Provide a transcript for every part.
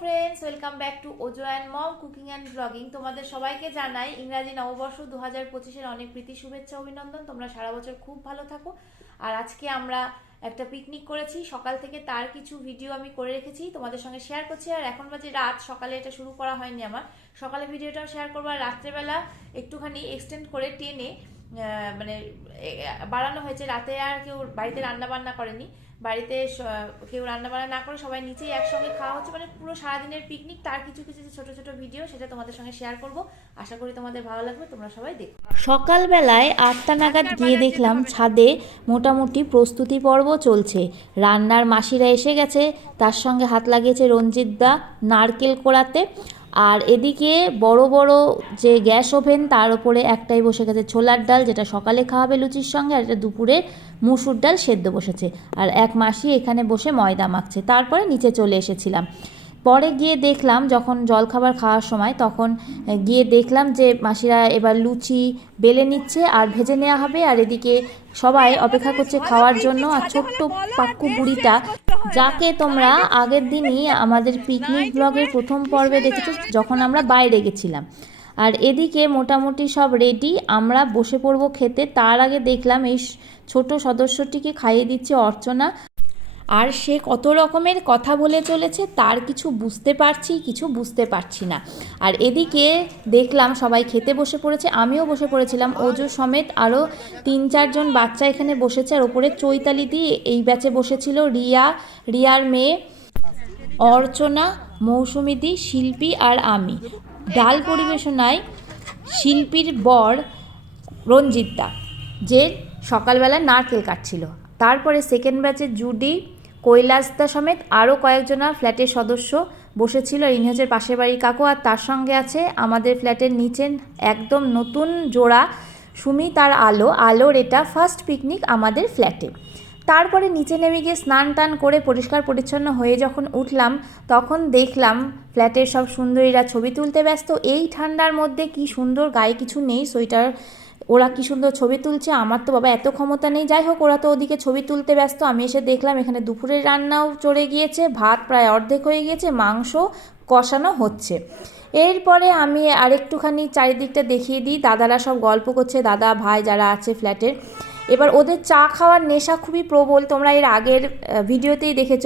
Friends welcome back to Ojo and mom cooking and blogging তোমাদের সবাইকে জানাই ইংরাজি নববর্ষ দু হাজার পঁচিশের অনেক প্রীতি, শুভেচ্ছা, অভিনন্দন। তোমরা সারা বছর খুব ভালো থাকো। আর আজকে আমরা একটা পিকনিক করেছি। সকাল থেকে তার কিছু ভিডিও আমি করে রেখেছি, তোমাদের সঙ্গে শেয়ার করছি। আর এখন বাজে রাত, সকালে এটা শুরু করা হয়নি আমার। সকালে ভিডিওটাও শেয়ার করব। আর রাত্রেবেলা একটুখানি এক্সটেন্ড করে টেনে মানে বাড়ানো হয়েছে। রাতে আর কেউ বাড়িতে রান্না বান্না করেনি। বাড়িতে কেউ রান্না বান্না না করে সবাই নিচেই একসঙ্গে খাওয়া হচ্ছে। মানে পুরো সারাদিনের পিকনিক তার কিছু কিছু যে ছোট ছোট ভিডিও সেটা তোমাদের সঙ্গে শেয়ার করব। আশা করি তোমাদের ভালো লাগবে তোমরা সবাই দেখো। সকালবেলায় আটটা নাগাদ গিয়ে দেখলাম ছাদে মোটামুটি প্রস্তুতি পর্ব চলছে। রান্নার মাসিরা এসে গেছে। তার সঙ্গে হাত লাগিয়েছে রঞ্জিত দা নারকেল কোড়াতে। আর এদিকে বড় বড় যে গ্যাস ওভেন, তার উপরে একটাই বসে গেছে ছোলার ডাল, যেটা সকালে খাওয়াবে লুচির সঙ্গে, আর এটা দুপুরে মুসুর ডাল সেদ্ধ বসেছে। আর এক মাসি এখানে বসে ময়দা মাখছে। তারপরে নিচে চলে এসেছিলাম। পরে গিয়ে দেখলাম, যখন জলখাবার খাওয়ার সময়, তখন গিয়ে দেখলাম যে মাসিরা এবার লুচি বেলে নিচ্ছে আর ভেজে নেওয়া হবে। আর এদিকে সবাই অপেক্ষা করছে খাওয়ার জন্য। আর ছোট্ট পাক্কু বুড়িটা যাকে তোমরা আগের দিনই আমাদের পিকনিক ব্লগের প্রথম পর্বে দেখেছ যখন আমরা বাইরে গেছিলাম। আর এদিকে মোটামুটি সব রেডি আমরা বসে পড়ব খেতে। তার আগে দেখলাম এই ছোট সদস্যটিকে খাইয়ে দিচ্ছে অর্চনা। আর সে কত রকমের কথা বলে চলেছে তার কিছু বুঝতে পারছি, কিছু বুঝতে পারছি না। আর এদিকে দেখলাম সবাই খেতে বসে পড়েছে, আমিও বসে পড়েছিলাম। ওজো সমেত আরও তিন চারজন বাচ্চা এখানে বসেছে আর ওপরে চৈতালি দিয়ে এই ব্যাচে বসেছিল রিয়া, রিয়ার মেয়ে, অর্চনা মৌসুমিদি শিল্পী আর আমি। ডাল পরিবেশনায় শিল্পীর বর রঞ্জিত দা যে সকালবেলা নারকেল কাটছিল। তারপরে সেকেন্ড ব্যাচে জুডি কৈলাসদা সমেত আরও কয়েকজনা ফ্ল্যাটের সদস্য বসেছিল। আর ইনি পাশের বাড়ির কাকু আর তার সঙ্গে আছে আমাদের ফ্ল্যাটের নিচে একদম নতুন জোড়া সুমি তার আলো। আলোর এটা ফার্স্ট পিকনিক আমাদের ফ্ল্যাটে। তারপরে নিচে নেমে গিয়ে স্নান টান করে পরিষ্কার পরিচ্ছন্ন হয়ে যখন উঠলাম, তখন দেখলাম ফ্ল্যাটের সব সুন্দরীরা ছবি তুলতে ব্যস্ত। এই ঠান্ডার মধ্যে কি সুন্দর গায়ে কিছু নেই, সোয়েটার ওরা কি সুন্দর ছবি তুলছে, আমার তো বাবা এত ক্ষমতা নেই। যাই হোক, ওরা তো ওদিকে ছবি তুলতে ব্যস্ত। আমি এসে দেখলাম, এখানে দুপুরের রান্নাও চড়ে গিয়েছে, ভাত প্রায় অর্ধেক হয়ে গিয়েছে, মাংস কষানো হচ্ছে। এরপরে আমি আরেকটুখানি চারিদিকটা দেখিয়ে দিই। দাদারা সব গল্প করছে, দাদা, ভাই যারা আছে ফ্ল্যাটের এবার ওদের চা খাওয়ার নেশা খুবই প্রবল। তোমরা এর আগের ভিডিওতেই দেখেছ।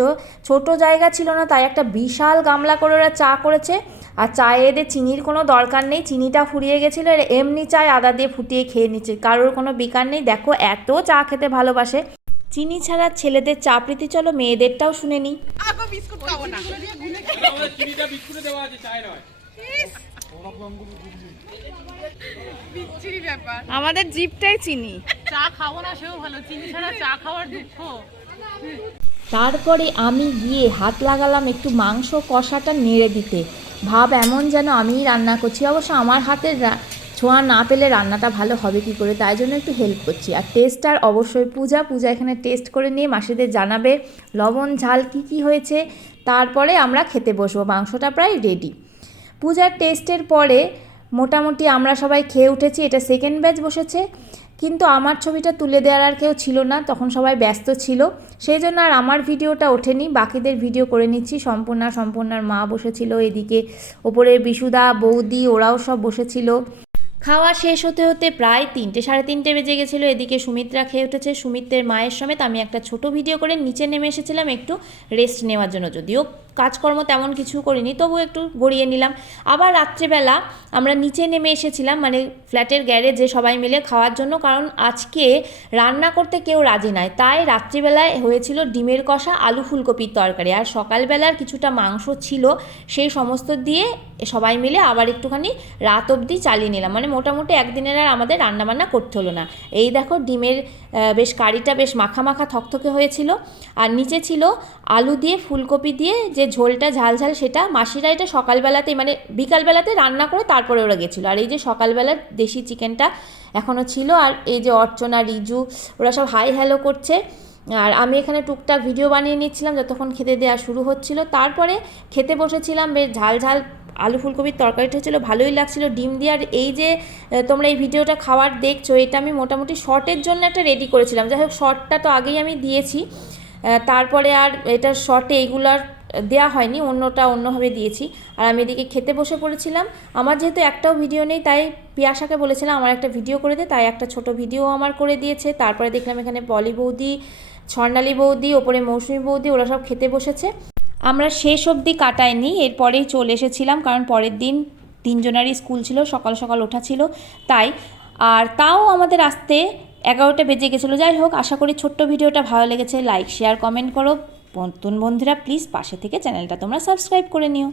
ছোট জায়গা ছিল না তাই একটা বিশাল গামলা করে ওরা চা করেছে। আর চায়ে এদের চিনির কোনো দরকার নেই চিনিটা ফুরিয়ে গেছিল এর এমনি চায় আদা দিয়ে ফুটিয়ে খেয়ে নিচ্ছে। কারোর কোনো বিকার নেই। দেখো এত চা খেতে ভালোবাসে। চিনি ছাড়া ছেলেদের চা প্রীতি চলো মেয়েদেরটাও শুনে না। চিনিটা বিস্কুটে দেওয়া আছে চায় নয়। বিচ্ছিরি ব্যাপার। আমাদের জিপটাই চিনি। চা খাব না সেও ভালো। চিনি ছাড়া চা খাওয়ার দুঃখ। তারপরে আমি গিয়ে হাত লাগালাম একটু মাংস কষাটা নেড়ে দিতে। ভাব এমন যেন আমিই রান্না করছি। অবশ্য আমার হাতের ছোঁয়া না পেলে রান্নাটা ভালো হবে কি করে তাই জন্য একটু হেল্প করছি। আর টেস্ট আর অবশ্যই পূজা পূজা এখানে টেস্ট করে নিয়ে মাসিদের জানাবে লবণ ঝাল কি কি হয়েছে। তারপরে আমরা খেতে বসবো মাংসটা প্রায় রেডি পূজার টেস্টের পরে মোটামুটি আমরা সবাই খেয়ে উঠেছি, এটা সেকেন্ড ব্যাচ বসেছে। কিন্তু আমার ছবিটা তুলে দেওয়ার আর কেউ ছিল না, তখন সবাই ব্যস্ত ছিল। সেই জন্য আর আমার ভিডিওটা ওঠেনি, বাকিদের ভিডিও করে নিচ্ছি। সম্পূর্ণা, সম্পূর্ণার মা বসেছিল এদিকে। ওপরে বিশুদা, বৌদি, ওরাও সব বসেছিল। খাওয়া শেষ হতে হতে প্রায় তিনটে, সাড়ে তিনটে বেজে গেছিল। এদিকে সুমিত্রা খেয়ে উঠেছে। সুমিত্রের মায়ের সমেত আমি একটা ছোট ভিডিও করে নিচে নেমে এসেছিলাম একটু রেস্ট নেওয়ার জন্য। যদিও কাজকর্ম তেমন কিছু করিনি তবু একটু গড়িয়ে নিলাম। আবার রাত্রেবেলা আমরা নিচে নেমে এসেছিলাম মানে ফ্ল্যাটের গ্যারেজে সবাই মিলে খাওয়ার জন্য, কারণ আজকে রান্না করতে কেউ রাজি নয় তাই রাত্রিবেলায় হয়েছিল ডিমের কষা, আলু ফুলকপির তরকারি। আর সকালবেলার কিছুটা মাংস ছিল, সেই সমস্ত দিয়ে সবাই মিলে আবার একটুখানি রাত অবধি চালিয়ে নিলাম। মানে মোটামুটি একদিনের আর আমাদের রান্নাবান্না করতে হলো না। এই দেখো ডিমের বেশ কারিটা বেশ মাখা মাখা থকথকে হয়েছিল। আর নিচে ছিল আলু দিয়ে ফুলকপি দিয়ে যে ঝোলটা ঝাল ঝাল সেটা। মাসিরা এটা সকালবেলাতেই মানে বিকালবেলাতে রান্না করে তারপরে ওরা গেছিল। আর এই যে সকালবেলার দেশি চিকেনটা এখনও ছিল। আর এই যে অর্চনা, রিজু, ওরা সব হাই হ্যালো করছে। আর আমি এখানে টুকটাক ভিডিও বানিয়ে নিচ্ছিলাম, যতক্ষণ খেতে দেওয়া শুরু হচ্ছিল। তারপরে খেতে বসেছিলাম, বেশ ঝাল ঝাল আলু ফুলকপির তরকারিটা হচ্ছিল ভালোই লাগছিল। ডিম দিয়ে আর এই যে তোমরা এই ভিডিওটা খাওয়ার দেখছ, এটা আমি মোটামুটি শর্টের জন্য একটা রেডি করেছিলাম। যাই হোক শর্টটা তো আগেই আমি দিয়েছি। তারপরে আর এটা শর্টে এইগুলার দেয়া হয়নি, অন্যটা অন্যভাবে দিয়েছি। আর আমি এদিকে খেতে বসে পড়েছিলাম। আমার যেহেতু একটাও ভিডিও নেই, তাই পিয়াশাকে বলেছিলাম, আমার একটা ভিডিও করে দে। তাই একটা ছোট ভিডিও আমার করে দিয়েছে। তারপরে দেখলাম এখানে পলি বৌদি স্বর্ণালী বৌদি, ওপরে মৌসুমি বৌদি, ওরা সব খেতে বসেছে। আমরা শেষ অবধি কাটাইনি, এরপরেই চলে এসেছিলাম, কারণ পরের দিন তিনজনারই স্কুল ছিল, সকাল সকাল ওঠা ছিল, তাই। আর তাও আমাদের আসতে এগারোটা বেজে গেছিল, যাই হোক, আশা করি ছোট্ট ভিডিওটা ভালো লেগেছে, লাইক, শেয়ার, কমেন্ট করো। নতুন বন্ধুরা, প্লিজ পাশে থেকে চ্যানেলটা তোমরা সাবস্ক্রাইব করে নিও।